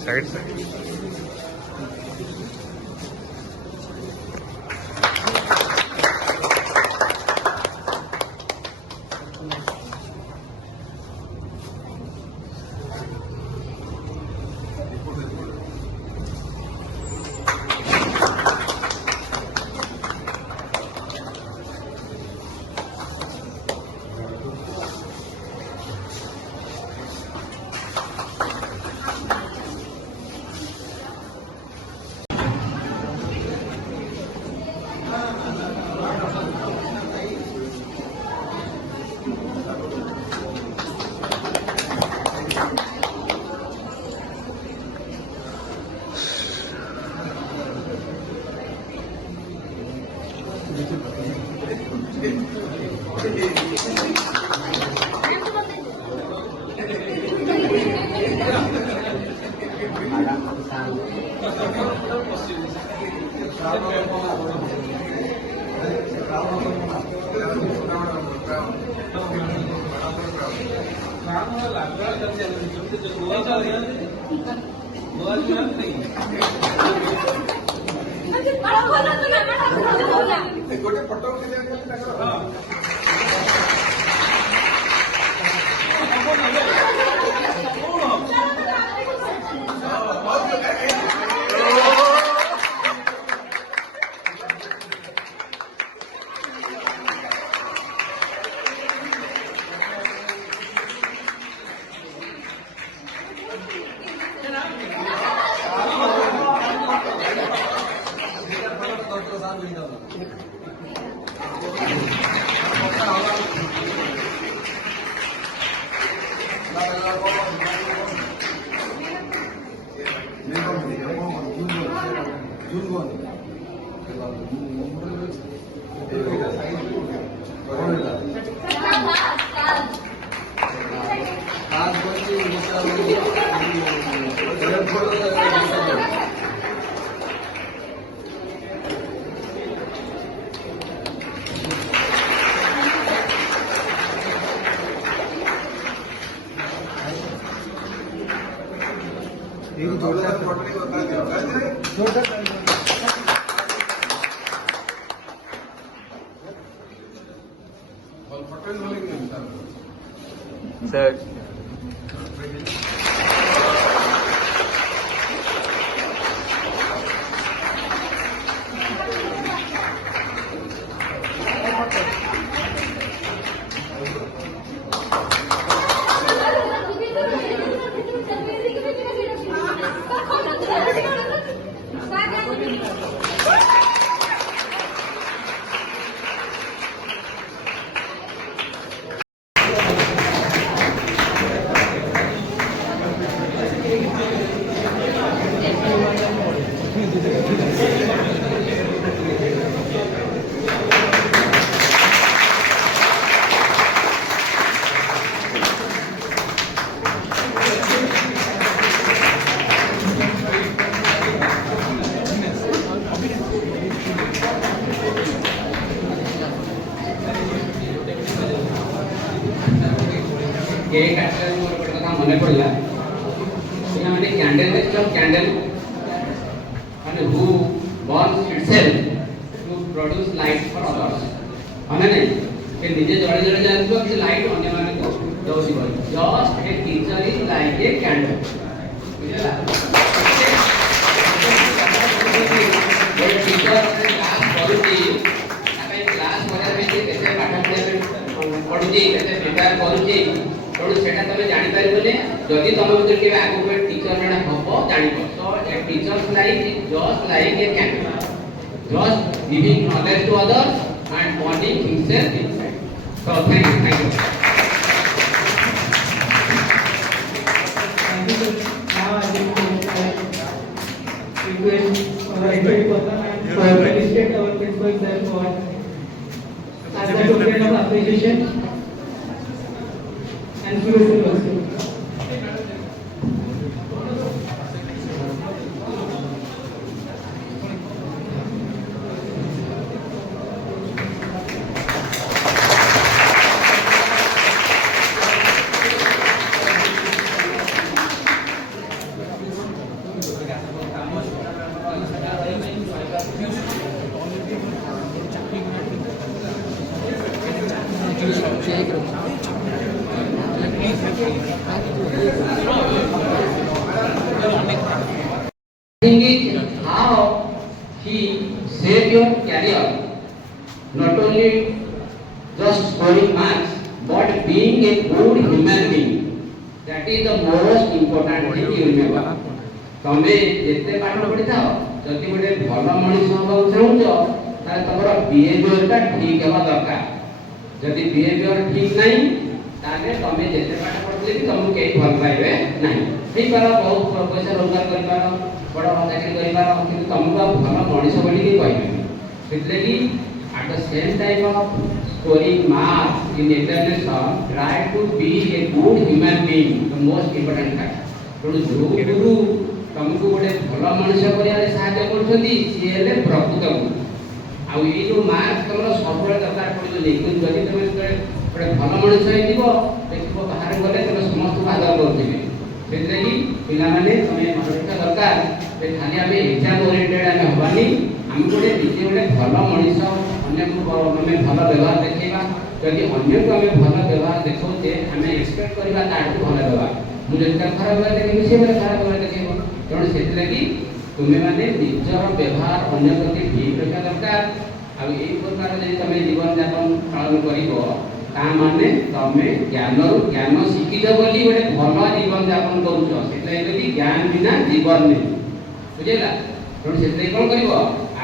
Side side sir cake कथा मन पड़ा मैंने candle candle who burns itself to produce light for others माने नहीं कि निजे जड़े जड़े जानतो कि लाइट अन्य माने को दउसी बोल just a teacher is like a candle बुझला ए टीचर अपने क्लास करूची ताकि क्लास मजा में कैसे पाठ पढ़ुची कैसे प्रिपेयर करूची तो सेटा तमे जानि परिबने जदि तमे भीतर के आगु में टीचर जणा हबो जानिबो so a teacher's life is just like a candle just giving knowledge to others and burning himself inside so thank you now I request our IT person for felicitate our principal sir for as a token of appreciation and Suresh also. that is the most important thing you remember. ତମେ ଯେତେ ପାଠ ପଢିଥାଅ ଯଦି ଗୋଟେ ଭଲ ମଣିଷ ହବାକୁ ଚାହୁଁଛ ତାହେଲେ ତମର ବିହେଭିୟରଟା ଠିକ ହେବା ଦରକାର। ଯଦି ବିହେଭିୟର ଠିକ ନାହିଁ ତାହେଲେ ତମେ ଯେତେ ପାଠ ପଢିଥିଲେ ବି ତମକୁ କେହି ଭଲ ପାଇବେ ନାହିଁ। ହେଇପାର ବହୁତ ପଇସା ରୋଜଗାର କରିପାର ବଡ଼ ଚାକିରି କରିପାର କିନ୍ତୁ ତମକୁ ଆଉ ଭଲ ମଣିଷ ବୋଲିକି କହିବେନି। ସେଥିଲାଗି at the same time of scoring marks in examination try to be a good human being, the most important fact। ତେଣୁ ଯୋଉ ଗୁରୁ ତମକୁ ଗୋଟେ ଭଲ ମଣିଷ କରିବାରେ ସାହାଯ୍ୟ କରୁଛନ୍ତି ସିଏ ହେଲେ ପ୍ରକୃତ ଗୁରୁ। ଆଉ ଏଇ ଯୋଉ ମାର୍କ ତମର ସବୁବେଳେ ଦରକାର ପଡିବନି କିନ୍ତୁ ଯଦି ତମେ ଗୋଟେ ଭଲ ମଣିଷ ହେଇଥିବ ଦେଖିବ ବାହାରେ ଗଲେ ତମେ ସମସ୍ତଙ୍କୁ ଆଦର କରୁଥିବେ। ସେଥିଲାଗି ପିଲାମାନେ ତମେ ମନେ ରଖିବା ଦରକାର ଯେ ଖାଲି ଆମେ ଏକ୍ଜାମ ଓରିଏଣ୍ଟେଡ ଆମେ ହବାନି, ଆମେ ଗୋଟେ ନିଜେ ଗୋଟେ ଭଲ ମଣିଷ ଅନ୍ୟକୁ ଆମେ ଭଲ ବ୍ୟବହାର ଦେଖେଇବା। ଯଦି ଅନ୍ୟକୁ ଆମେ ଭଲ ବ୍ୟବହାର ଦେଖାଉଛେ ଆମେ ଏକ୍ସପେକ୍ଟ କରିବା ତାଠୁ ଭଲ ବ୍ୟବହାର। ମୁଁ ଯଦି ତାକୁ ଖରାପ ବ୍ୟବହାର ଦେଖେଇବି ସେ ମୋତେ ଖରାପ ବ୍ୟବହାର ଦେଖେଇବ। ତେଣୁ ସେଥିଲାଗି ତୁମେମାନେ ନିଜର ବ୍ୟବହାର ଅନ୍ୟ ପ୍ରତି ଠିକ ରଖିବା ଦରକାର। ଆଉ ଏଇ ପ୍ରକାର ଯଦି ତମେ ଜୀବନଯାପନ ପାଳନ କରିବ ତା ମାନେ ତମେ ଜ୍ଞାନରୁ ଜ୍ଞାନ ଶିଖିଛ ବୋଲି ଗୋଟେ ଭଲ ଜୀବନଯାପନ କରୁଛ। ସେଥିଲାଗି ଯଦି ଜ୍ଞାନ ବିନା ଜୀବନ ନାହିଁ, ବୁଝିଲା? ତେଣୁ ସେଥିଲାଗି କ'ଣ କରିବ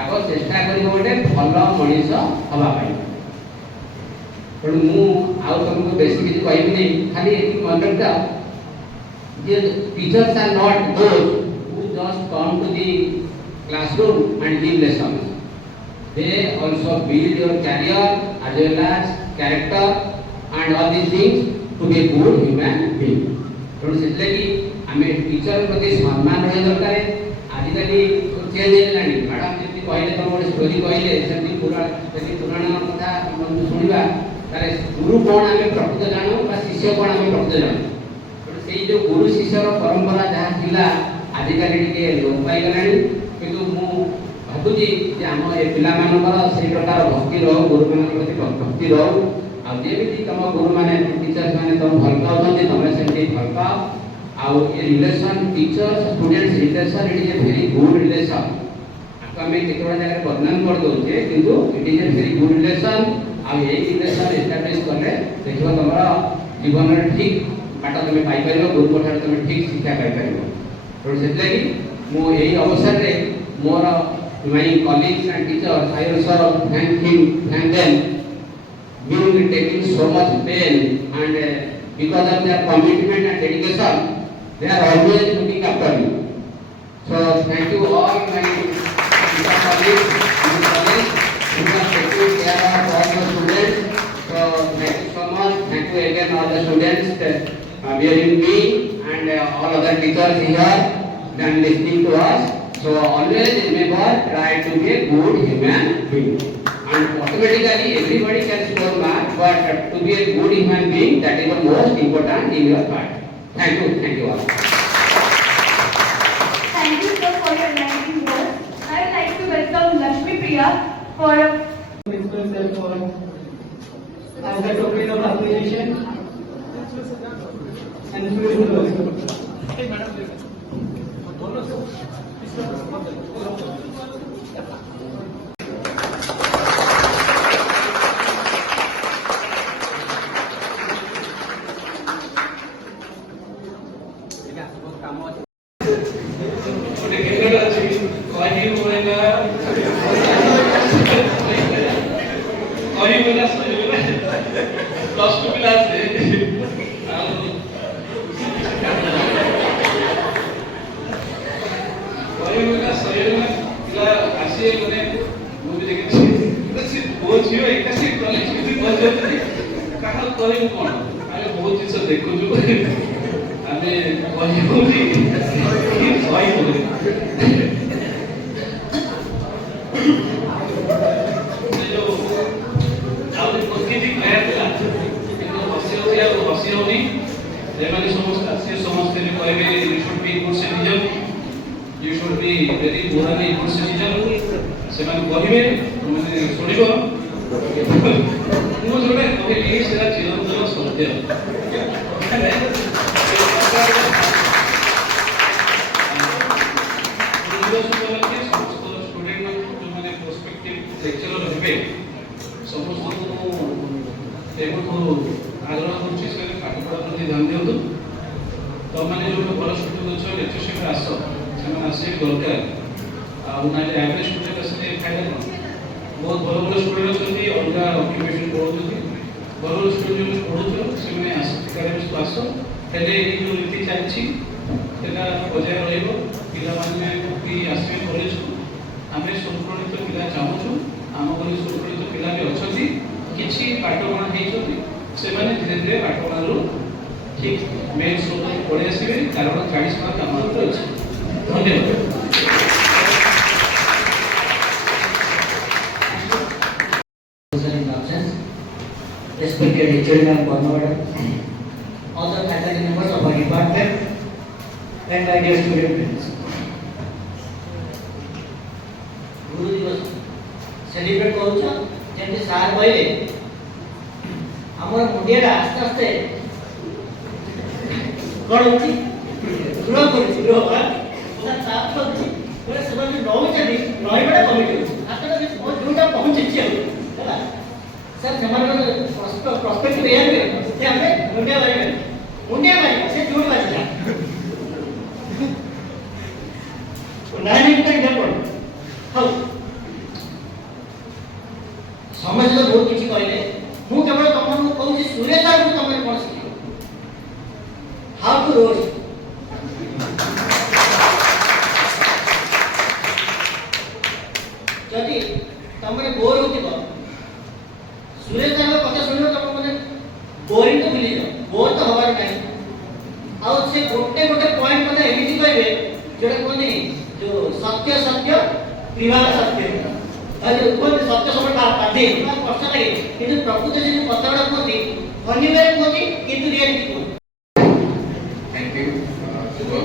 ଆଗ ଚେଷ୍ଟା କରିବ ଗୋଟେ ଭଲ ମଣିଷ ହବା ପାଇଁ। ତେଣୁ ମୁଁ ଆଉ ତମକୁ ବେଶୀ କିଛି କହିବିନି, ଖାଲି ଏତିକି ମନେ ରଖିଥାଅ ଯେ teachers are not those who just come to the classroom and give lessons. They also build your career as well as character and all these things to be a good human being. ତେଣୁ ସେଥିଲାଗି ଆମେ teacher ପ୍ରତି ସମ୍ମାନ ରହିବା ଦରକାର। ଆଜିକାଲି change ହେଇଗଲାଣି। Madam ଯେମିତି କହିଲେ ତମ ଗୋଟେ ଷ୍ଟୋରି କହିଲେ ସେମିତି ପୁରାଣ କଥା ଶୁଣିବା ତାହେଲେ ଗୁରୁ କ'ଣ ଆମେ ପ୍ରକୃତ ଜାଣୁ ବା ଶିଷ୍ୟ କ'ଣ ଆମେ ପ୍ରକୃତ ଜାଣୁ। ସେଇ ଯୋଉ ଗୁରୁ ଶିଷ୍ୟର ପରମ୍ପରା ଯାହା ଥିଲା ଆଜିକାଲି ଟିକେ ଲୋପ ପାଇଗଲାଣି। କିନ୍ତୁ ମୁଁ ଭାବୁଛି ଯେ ଆମ ଏ ପିଲାମାନଙ୍କର ସେଇ ପ୍ରକାର ଭକ୍ତି ରହୁ, ଗୁରୁମାନଙ୍କ ପ୍ରତି ଭକ୍ତି ରହୁ। ଆଉ ଯେମିତି ତମ ଗୁରୁମାନେ ଟିଚର୍ସ ମାନେ ତମକୁ ଭଲ ପାଉଛନ୍ତି ତମେ ସେମିତି ଭଲ ପାଅ। ଆଉ ଏ relation teachers students relation it is a very good relation. ଆକୁ ଆମେ କେତେବେଳେ ଜାଗାରେ ବଦନାମ କରିଦେଉଛେ କିନ୍ତୁ it is a very good relation. ଆଉ ଏଇ ରିଲେସନ ଏଷ୍ଟାବ୍ଲିଶ କଲେ ଦେଖିବ ତମର ଜୀବନରେ ଠିକ ବାଟ ତମେ ପାଇପାରିବ, ଗୁରୁଙ୍କ ଠାରୁ ତମେ ଠିକ ଶିକ୍ଷା ପାଇପାରିବ। ତେଣୁ ସେଥିଲାଗି ମୁଁ ଏଇ ଅବସରରେ ମୋର my colleagues and teachers I also thank them being taking so much pain and because of their commitment and dedication they are always looking after me. So thank you all my teacher colleagues who are taking care of all the students. So thank you so much. Thank you again all the students bearing me and all other teachers here and listening to us. So always remember try to be a good human being. And automatically everybody can score marks, but to be a good human being that is the most important in your part. Thank you all. Thank you sir for your enlightening words. I would like to welcome Lakshmi Priya for Principal sir for as a token of appreciation and principal also. Hey madam. You should be very morally good citizen. ସେମାନେ କହିବେ ମାନେ ଶୁଣିବ ମୁଁ ଯୋଉଟା କହିଲି ସେଟା ଚିରନ୍ତନ ସତ୍ୟ। ସମସ୍ତ ଷ୍ଟୁଡେଣ୍ଟ ଯୋଉମାନେ ପ୍ରୋସ୍ପେକ୍ଟିଭ ଲେକ୍ଚରର ହେବେ ସମସ୍ତଙ୍କୁ ଏବେଠୁ ଆଗ୍ରହ କରୁଛି ସେମାନେ ପାଠ ପଢ଼ା ପ୍ରତି ଧ୍ୟାନ ଦିଅନ୍ତୁ। ସେମାନେ ଆସିବା ଦରକାର। ଆଉ ନାଇଁ ଆଭରେଜ ଷ୍ଟୁଡେଣ୍ଟ ଆସିଲେ ଫାଇଦା କ'ଣ? ବହୁତ ଭଲ ଭଲ ଷ୍ଟୁଡେଣ୍ଟ ଅଛନ୍ତି, ଅଲଗା ଅକ୍ୟୁପେସନ ପଢ଼ଉଛନ୍ତି, ଭଲ ଭଲ ଷ୍ଟୁଡେଣ୍ଟ ଯେଉଁମାନେ ପଢ଼ୁଛନ୍ତି ସେମାନେ ଏକାଡେମିକ୍ସକୁ ଆସ। ହେଲେ ଏଇ ଯେଉଁ ନୀତି ଚାଲିଛି ସେଟା ବଜାୟ ରହିବ। ପିଲାମାନେ ବି ଆସିବେ କଲେଜକୁ। ଆମେ ଶୃଙ୍ଖଳିତ ପିଲା ଚାହୁଁଛୁ, ଆମ ଘରେ ଶୃଙ୍ଖଳିତ ପିଲା ବି ଅଛନ୍ତି। କିଛି ପାଠପଢ଼ା ହେଇଛନ୍ତି, ସେମାନେ ଧୀରେ ଧୀରେ ପାଠପଢ଼ାରୁ ଠିକ୍ ମେନ୍ ସ୍ରୋତକୁ ପଳେଇ ଆସିବେ, କାରଣ 40 ମାର୍କ ଆମ ହାତରେ ଅଛି। ଧନ୍ୟବାଦ। Respected HOD Ma'am Bharmavada, all the faculty members of our department, and my dear student friends. गुरु दिवस सेलिब्रेट करूछ जेमति सार कहले हमर मुंडिया आस्ते आस्ते कोन होची ग्रो करूची ग्रो हा पूरा साफ होची पूरा सब नौचनी नईबडा कमिटी आस्ते जोटा पहुंचीची हैला सर हमारा प्रोस्पेक्टिव एयर में से हमें मुंडिया मारी से जोड़ बाजी नानी तक देखो हाउ समझ लो बहुत किछि कहले मु केवल तमन को कहूची सूर्य सर को तमन कोन सिखियो हाउ टू रोस्ट जदि तमने बोर होतिबो सूर्य सर को कथा सुनियो तम माने बोरिंग तो मिली जाओ बोर तो हवार नहीं आउ से गोटे गोटे पॉइंट मते एमिति कहबे जेटा कोनी जो सत्य सत्य विवाह सत्य अरे कोन सत्य सब बाधे कष्ट लगे किंतु प्रकृति से कथाड़ा कोती अनिवार्य कोती किंतु रियलिटी कोती। Thank you, Subha.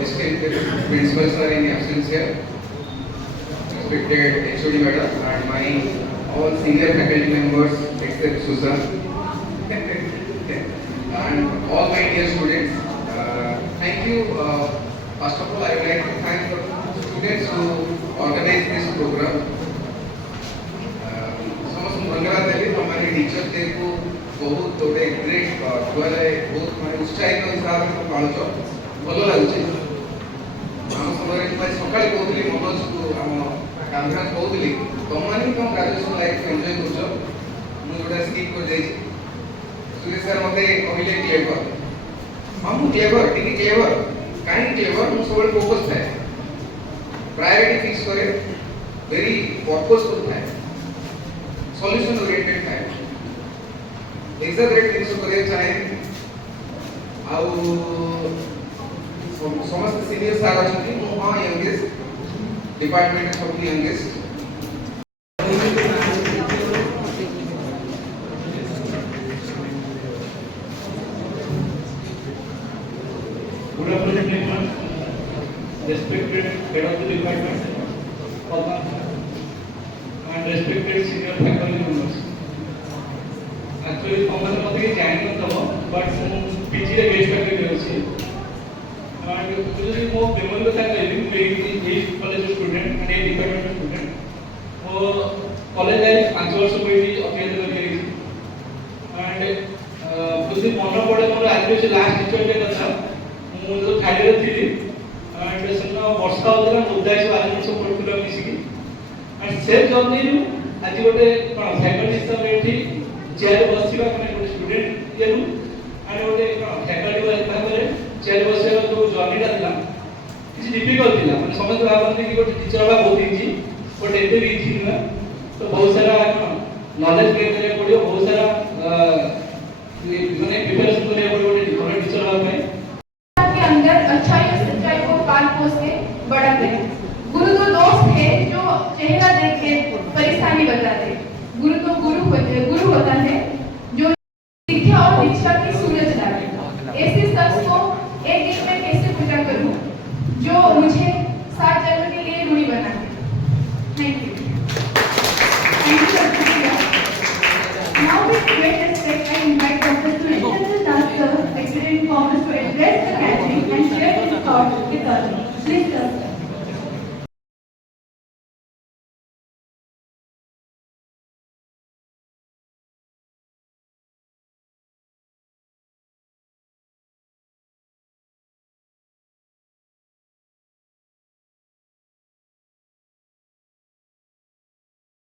Respected principal sir in absence here, respected HOD madam and my all senior faculty members except Susan and all my dear students. Thank you. First of all, I would like to thank the students who organized this program. समस्त धन्यवाद देली हमारे teacher day को बहुत गोटे great छुआले बहुत माने उत्साहित हिसाब से पाळुछ भलो लागुଛି हम समय मैं सकाळ कहउली मनोज को हम कामरा कहउली तमानी कम ग्रेजुएशन लाइफ एंजॉय करछ मु गोटा स्किप कर जाई सुरेश सर मते कहले क्लेवर हम क्लेवर टिके क्लेवर काई क्लेवर मु सब फोकस है प्रायोरिटी फिक्स करे वेरी पर्पसफुल है सॉल्यूशन ओरिएंटेड है एग्जैक्ट जिनिस करे चाहे आउ समस्त सीनियर सर अछंती मु हां यंगेस्ट डिपार्टमेंट सब youngest good afternoon respected head of the department and respected senior faculty members. Actually, हमने मतलब कि जान नहीं था but PG रे गेस्ट फैकल्टी होती है and मुझे वो मेमोरी बता के लिए ये कॉलेज स्टूडेंट and ये डिपार्टमेंट स्टूडेंट वो कॉलेज लाइफ 5 वर्ष कोई अत्यंत करके and मुझे मन पड़े मोर आज भी लास्ट टीचर डे था मुझे तो खाली थी and सेना वर्षा होतला उदाई से आदमी सब पढ़ुला मिसिकी and से जर्नी रु आज गोटे कोन फैकल्टी सब एठी चेयर बसिबा कोन गोटे स्टूडेंट येरु and गोटे कोन फैकल्टी वाला भाबरे चेयर बसिबा जो जर्नी था किसी डिफिकल्ट थिला माने समझ भाबंती कि गोटे टीचर वाला बहुत इजी बट एते भी इजी ना तो बहुत सारा नॉलेज गेन करे पड़ियो बहुत सारा माने प्रिपरेशन करे पड़ियो गोटे टीचर वाला में के अंदर अच्छाई और सच्चाई को पाल पोस के बड़ा करें। गुरु तो दोस्त है जो चेहरा देख के परेशानी बताते। गुरु तो गुरु होता है जो शिक्षा और दीक्षा की सूरज लाए। ऐसे शख्स को एक दिन में कैसे पूजा करूं जो मुझे 7 जन्म के लिए ऋणी बना दे। Thank you. Thank you, Dr. Priya. Now with great respect, I invite Dr. Surendra Das, sir, Executive Commerce, to address the gathering and share his thoughts with us. Please, sir.